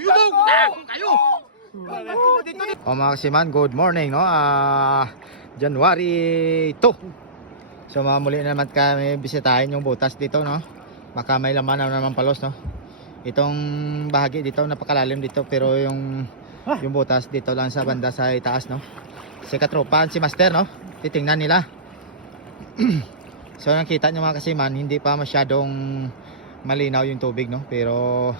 Yudog! Dako kayo! O mga kasiman, good morning no. Ah, January 2. So mga muli na naman kami bisitahin yung butas dito no. Baka may laman na naman palos no. Itong bahagi dito napakalalim dito pero yung yung butas dito lang sa banda sa itaas no. Si katropan si Master no. Titingnan nila. so nakita nyo mga kasiman, hindi pa masyadong malinaw yung tubig no. Pero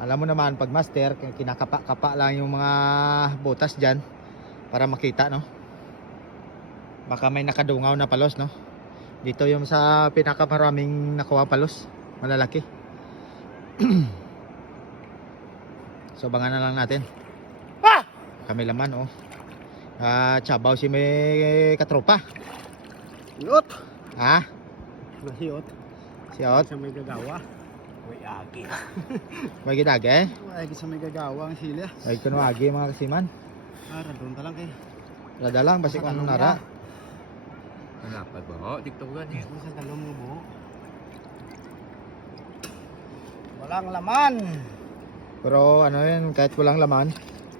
alam mo naman pag master kinakapa-kapa lang yung mga butas dyan para makita no? Baka may nakadungaw na palos no? Dito yung sa pinakamaraming nakuha palos malalaki. So bangan na lang natin. Kami laman oh. Ah, tsabaw si may katropa. Yot! ha? Mahiyot. si Ot Sa may gagawa. Uy, agi. may gidage Ay, sa may gagawa ang sila. ay kuno agi mga kasiman Ah, doon talang kay. Lada lang basi kung anong nara Kenapa bawa TikTok kan ya? Sa dalawang mo buo. Walang laman. Pero ano yun, kahit walang laman,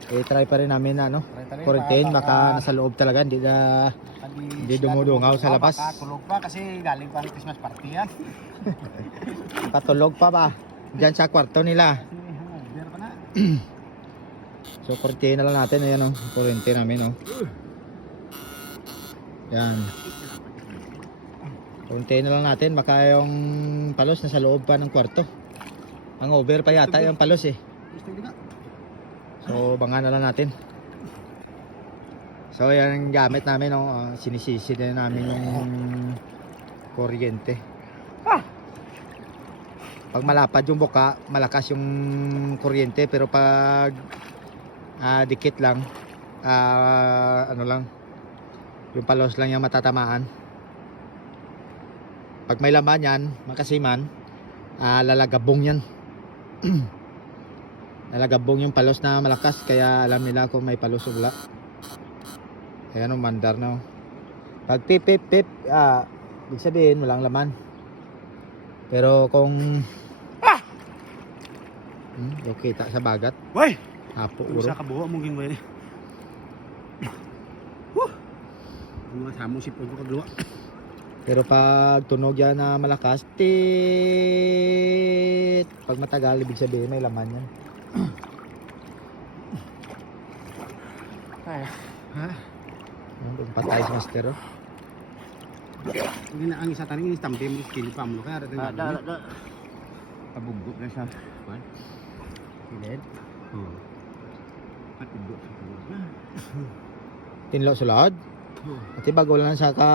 eh try pa rin namin na ano, quarantine, baka nasa loob talaga, hindi na, hindi dumudungaw sa labas. Tulog pa kasi galing pa ng Christmas party yan. Patulog pa ba? Diyan sa kwarto nila. So quarantine na lang natin, ayan o, quarantine namin o. Yan. Quarantine na lang natin, baka yung palos nasa loob pa ng kwarto. Ang over pa yata yung palos eh. So, bangan na lang natin. So, yan ang gamit namin. No? Ah, sinisisi din namin yung kuryente. Pag malapad yung buka, malakas yung kuryente. Pero pag ah, dikit lang, ah, ano lang, yung palos lang yung matatamaan. Pag may laman yan, makasiman, ah, lalagabong yan. Nalagabong yung palos na malakas kaya alam nila kung may palos o wala. Ayan o, mandar na. oh. Pag pip pip pip, ah, ibig sabihin walang laman. Pero kung ah! Hmm, yung kita sa bagat, Hoy! hapo Uro. Sa kabuo mong ginway. Woo! Ang mga samong sipon ko kagluwa. Pero pag tunog yan na malakas, tit. Pag matagal, ibig sabihin may laman yan. Ay, ha? Patay si Master. Oh. Hindi na ang isa taning istampi mo skill pa mo kaya Da, dating. da, da. Tabugok na siya. Kuan. Kilid. Hmm. At ibo sa kabuo. Tinlo sulod. Oh. At bago lang sa ka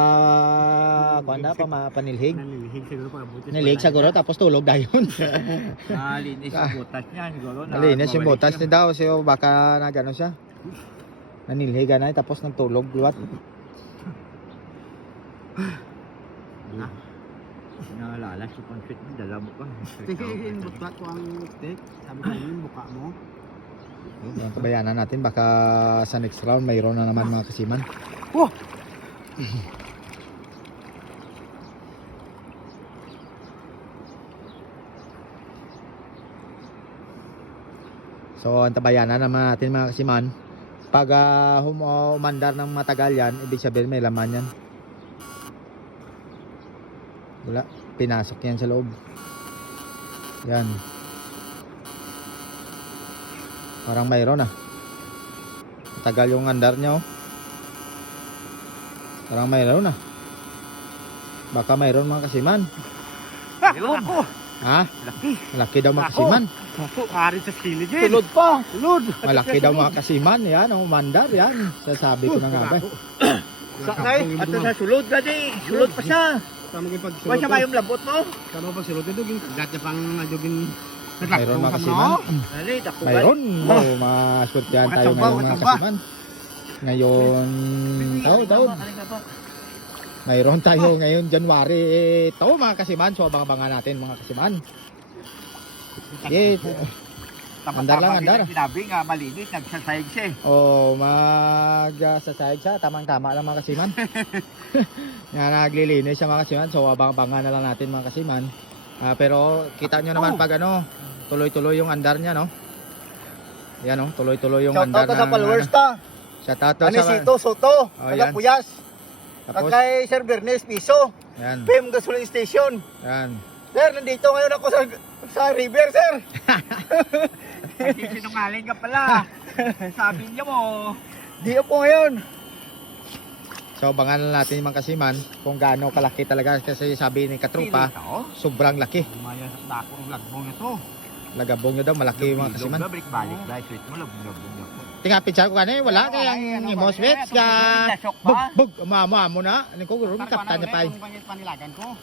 kuan na pa panilhig. Nanilihig siguro pa abuti. Nilig siguro tapos tulog dayon. Nalinis Ah. yung butas niya siguro. na- Nalinis yung siya. ni daw so baka nagano siya. Nanilhiga na tapos nagtulog luwat. Naalala si Pansit mo, dala mo pa. Tingin buka ko ang stick. Sabi ko yun buka mo. Yan tabayanan natin baka sa next round mayroon na naman mga kasiman. Oh! So ang tabayanan naman natin mga kasiman. Pag ah, hum- umandar ng matagal yan, ibig sabihin may laman yan. Wala, pinasok yan sa loob. Yan. Parang mayroon ah. Matagal yung andar niya oh. Parang mayroon ah. Baka mayroon mga kasiman. Yun! Ha? Laki! Malaki daw mga Ako. kasiman. Ako, ari sa kilid yun. Tulod pa. Tulod! Malaki daw mga kasiman. Yan, oh, mandar. Yan. Sasabi ko na nga ba. Sakay, ato sa sulod na di. Sulod pa siya. Tama ko pag Kuha siya ba yung labot mo? Tama pag sulod ito, niya pang nadugin. Mayroon mga kasiman. Ba? Mayroon. Oh, maswertehan tayo ngayon mga kasiman. Ngayon, taon, taon. Mayroon tayo ngayon January. Ito mga kasiman. So, abang-abangan natin mga kasiman. Yeah. Andar lang, andar. Sinabi nga malinis, nagsasayag siya eh. Oh, mag uh, sasayag siya. Tamang-tama lang mga kasiman. nga naglilinis siya mga kasiman. So, abang-abangan na lang natin mga kasiman. Ah, pero kita nyo naman pag ano, tuloy-tuloy yung andar niya, no? Yan oh, tuloy-tuloy yung Shout andar out sa followers ta. Shout out to Ani sa... Sito Soto, Oh. Puyas. Tapos, Kay Sir Bernes Piso, yan, PM Gasoline Station. yan. Sir, nandito ngayon ako sa sa river, sir. Sinungaling ka pala. Sabi niya mo. Di ako ngayon. So, bangan lang natin mga kasiman kung gaano kalaki talaga kasi sabi ni Katrupa, sobrang laki. Umaya sa dako ng lagbong na to. Lagabong nyo daw, malaki yung mga kasiman. Balik balik dahil sweet mo lagbong lagbong. Tinga picture ko kanay, wala kaya ang imos wets ka. Bug, bug, umama mo na. Ano ko, rum, kaptan niya pa eh. Panilagan ko.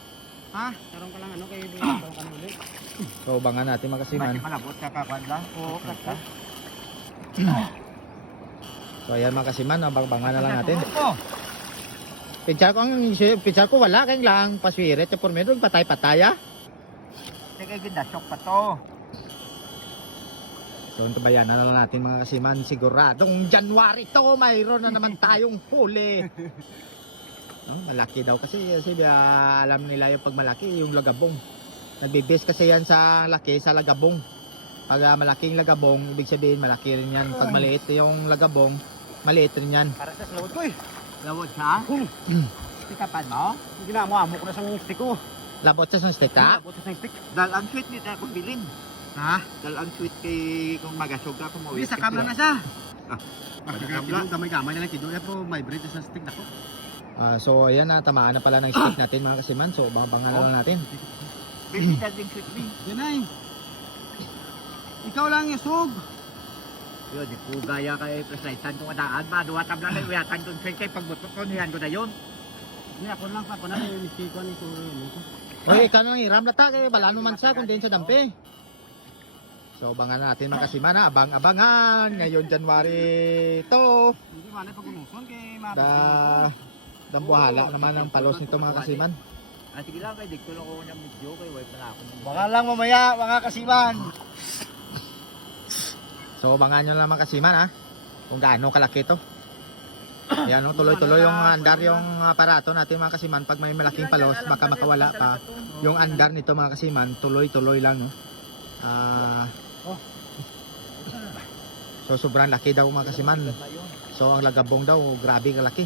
Ha? Karoon ka lang ano kay karoon ka na ulit. So, bangan natin mga kasiman. Malabot ka kakuan lang. Oo, kaka. So, ayan mga kasiman, abang bangan na lang natin. Picture ko, ang picture ko wala kayong lang paswirit. Yung por meron, patay-patay ah. Sige, ginda shock pa to. So, tabayan na lang natin mga kasiman. Siguradong January to, mayroon na naman tayong huli. No, malaki daw kasi kasi ah, alam nila yung pag malaki yung lagabong. Nagbibase kasi yan sa laki sa lagabong. Pag ah, malaking lagabong, ibig sabihin malaki rin yan. Pag maliit yung lagabong, maliit rin yan. Para sa slowed ko eh. Lawot siya? Tikapan mo? Ginamo amo ko na sa stick ko. Labot sa stick ha? Abot sa stick. Dal ang sweet ni tayo kung bilin. Ha? Dal ang sweet kay kung magasog ka kung Hindi sa kamla na siya. Ah, Bakit kamla. gamay-gamay na lang kido. Pero may bread sa stick na ko. Ah, so ayan na, tamaan na pala ng stick natin mga kasiman. So bangan na lang natin. Baby dal sweet me. Yan ay. Ikaw lang isog. Yun, di ko gaya kay flashlightan kung adaan. Maduwa tabla na uyatan kung sweet kay pagbutok ko niyan ko na yun. Hindi ako lang pa ko na yung mistake ko ni ko. Oy, ikaw nang hiram lata kay balaan mo man siya kung din sa dampi. So bangan natin mga kasiman ha, abang-abangan ngayon January to. Hindi man ay pag-unuson kay mabot. Da dambuhala naman ang palos nito mga kasiman. Ah, sige lang kay dikto lang ko ng video kay wipe na ako. Baka lang mamaya, mga kasiman. So bangan nyo lang mga kasiman ha, kung gaano kalaki to. Yan, no, tuloy-tuloy yung andar yung aparato natin mga kasiman. Pag may malaking palos, baka makawala pa. Yung andar nito mga kasiman, tuloy-tuloy lang. No? Ah, so sobrang laki daw mga kasiman. So ang lagabong daw, grabe kalaki.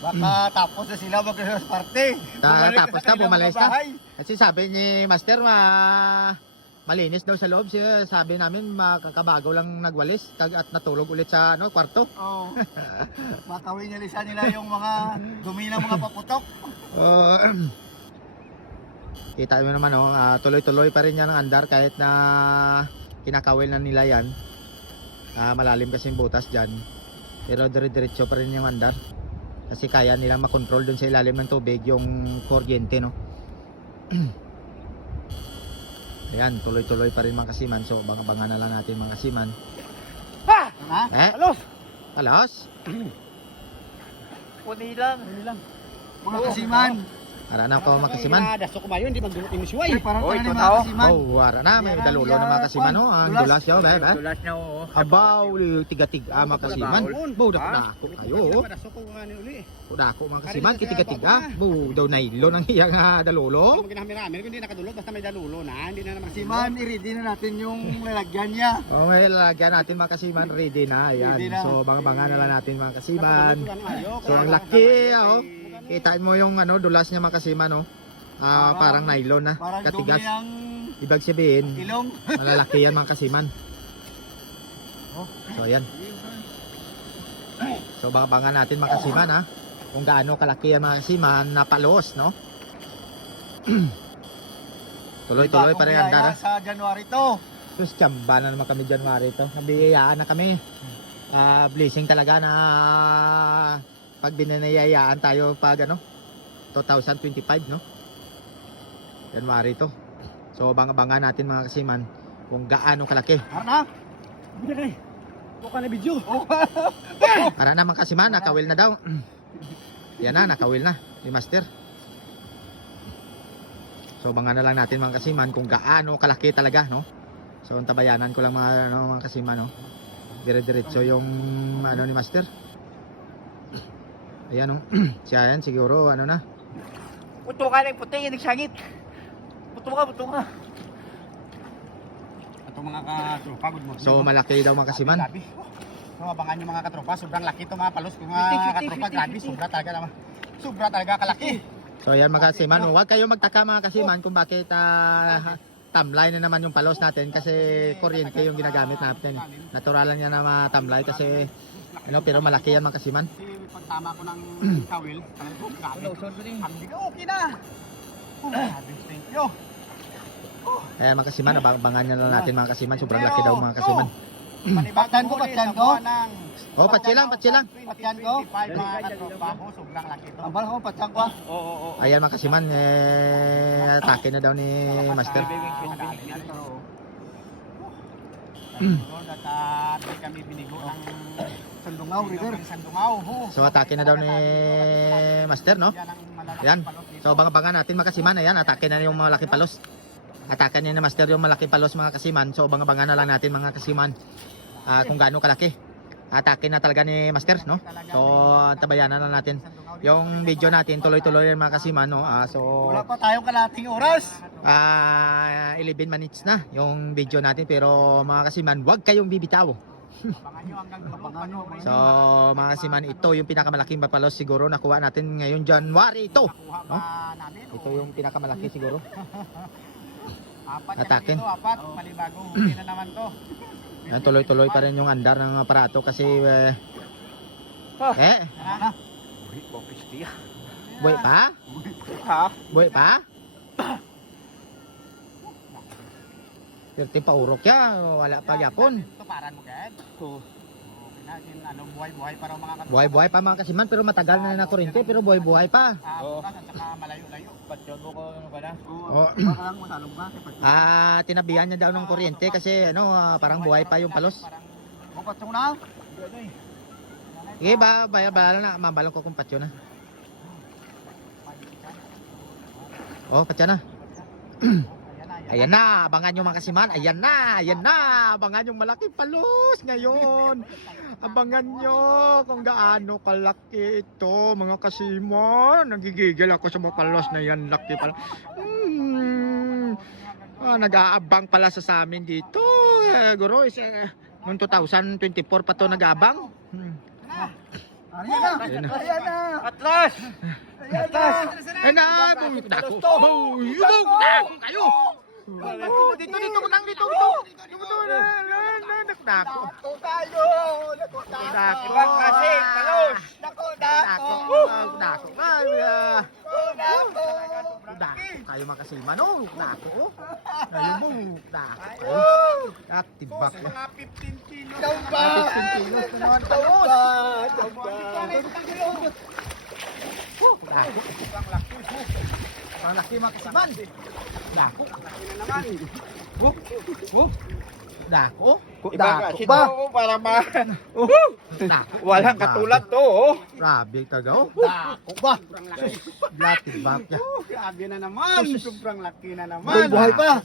Baka tapos na sila mag-Christmas party. Ta- tapos na, bumalis na. Kasi sabi ni Master, ma malinis daw sa loob. Siya, sabi namin, makakabago lang nagwalis at natulog ulit sa ano, kwarto. Oo. Matawin niya lisa nila yung mga dumi ng mga paputok. Uh, kita mo naman, oh, ah, tuloy-tuloy pa rin yan ang andar kahit na kinakawil na nila yan. Ah, malalim kasi yung butas dyan. Pero dire-diretso pa rin yung andar. Kasi kaya nilang makontrol dun sa ilalim ng tubig yung kuryente, no? Ayan, tuloy-tuloy pa rin mga kasiman. So, banga-banga na lang natin mga kasiman. Ha? Eh? Alos! Alas? Puni lang. Hindi lang. Mga kasiman. Ara na ko mga kasiman. Daso ko ba yun? Di magdulot Ay, siway. Oy, ano ito mga tao. Oh, wara na. May dalulo na mga yan, kasiman, kwan. no? Ang Dulas. yun, eh, eh? Dulas na oo. Abaw, tiga-tig ah, mga kasiman. Budak Ha? na ako kayo. Daso ko nga ni uli. Budak ako mga kasiman, kitiga-tiga. Bu, daw nailo ng iyang ah, dalulo. Kung ginahamirami, kung hindi nakadulot, basta may dalulo na. Hindi na naman. Kasiman, i-ready na natin yung lalagyan niya. Oh, may lalagyan natin mga kasiman, ready na. Ayan. Na. So, banga-banga na lang natin mga kasiman. Nakadulot, So, ang laki, oh. Kitain mo yung ano, dulas niya mga kasiman, oh. Ah, parang nylon na, Parang dumi katigas. ng Ibig sabihin, ilong. malalaki yan mga kasiman. So, ayan. So, banga natin mga kasiman, ha. Kung gaano kalaki ang mga kasiman na palos, no? Tuloy-tuloy pa rin ang dara. Sa January to. Sus, tsamba na naman kami January to. Nabiyayaan na kami. Ah, blessing talaga na pag binanayayaan tayo pag ano, 2025, no? January to. So, banga-banga natin mga kasiman kung gaano kalaki. Arna? Hindi kay. Buka na video. Para naman kasiman, nakawil na daw. Yan na, nakawil na. Ni Master. So, banga na lang natin mga kasiman kung gaano kalaki talaga, no? So, ang tabayanan ko lang mga, ano, mga kasiman, no? Dire-diretso yung ano ni Master. Ayan, no? Siya yan, siguro, ano na. Puto ka ng puti, nagsangit. Puto ka, puto ka. Ito mga katropa, good morning. So malaki daw mga kasiman. Grabe. So abangan nyo mga katropa, sobrang laki ito mga palos. Kung mga katropa, grabe, sobra talaga naman. Sobra talaga kalaki. So yan mga kasiman, huwag kayo magtaka mga kasiman kung bakit uh, tamlay na naman yung palos natin kasi kuryente yung ginagamit natin. Natural lang yan na matamlay kasi ano, pero malaki yan mga kasiman. Pagtama ko ng kawil, talagang oh, grabe. Ang biga, okay na. Oh, grabe, thank you. Kaya mga kasiman, abangan nyo lang natin mga kasiman. Sobrang laki daw mga kasiman. Patyan ko, patyan ko. Oh, patsi lang, patsi lang. Patyan ko. 25 mga katropa ko, sobrang laki ito. Ang ko, patyan ko. Oo, oo. Ayan mga kasiman, eh, atake na daw ni Master. Ah, di kami binigo ng Sandungaw, River. ng Sandungaw. ho. So atake na daw ni Master, no? Yan. So abangan natin mga kasiman, ayan, atake na yung mga laki palos. Atake ni na Master yung malaki palos mga kasiman. So abangan na lang natin mga kasiman ah, kung gaano kalaki. Atake na talaga ni Master, no? So tabayanan na natin. Sandungaw dito. Yung video natin tuloy-tuloy mga kasiman, no? Ah, so Wala pa tayong kalating oras. ah 11 minutes na yung video natin pero mga kasiman, huwag kayong bibitaw. So mga kasiman, ito yung pinakamalaking palos siguro nakuha natin ngayon January ito. No? Ito yung pinakamalaki siguro. Apat Atakin. Apat. Malibagong huli na naman to. Yan, tuloy-tuloy pa rin yung andar ng aparato kasi eh, eh, Ha? buhay pa? Ha? Buhay pa? Pirti pa urok ya, wala pa yapon. Ito paran mo kaya? Oo. Okay na, sin- ano, buhay-buhay para mga katropa. Buhay-buhay pa mga kasiman pero matagal na na kuryente pero buhay-buhay pa. Ah, bukas at saka malayo-layo. Patyon ko ko ano ka na. Baka lang masalong ba? Ah, tinabihan niya daw ng kuryente kasi ano, ah, parang buhay pa yung palos. Parang O, patyong na. Sige ba, ba, ba, na, mabalong ko kung patyo na. Oh, patyo na. Ayan na, ayan. Ayan na, abangan yung mga kasiman. Ayan na, ayan na. Abangan yung malaking palos ngayon. Abangan nyo kung gaano kalaki ito, mga kasiman. Nagigigil ako sa mga palos na yan. Laki pala. Hmm. Ah, nag-aabang pala sa, amin dito. Eh, guro, is, eh, noong 2024 pa to nag-aabang. Hmm. Ayan na. Ayan na. Ayan na. Atlas! Ayan na. Ay na, bumit ako. Oh, yun ang dako kayo. Oh, dito, dito, dito, dito, dito. Dito, dito, dako. Dako tayo. Dako tayo. Dako. Ibang kasi, palos! Dako, Dako. dako. Dako. Ah. Dako. Dako. Kayo makasiman, oh. Dako, oh. Ayun mo, dako. Aktibak. Mga 15 kilos. Daw ba? 15 kilos na naman. Daw ba? Daw ba? Dako. Ang laki mga kasiman. Dako. Oh, oh. Dako. Kasi to, oh, para ma... Dako. Walang katulad to, oh. Grabe tagaw. Dako ba? Sobrang laki. Latibak. Grabe na naman. Sobrang laki na naman. Buhay pa.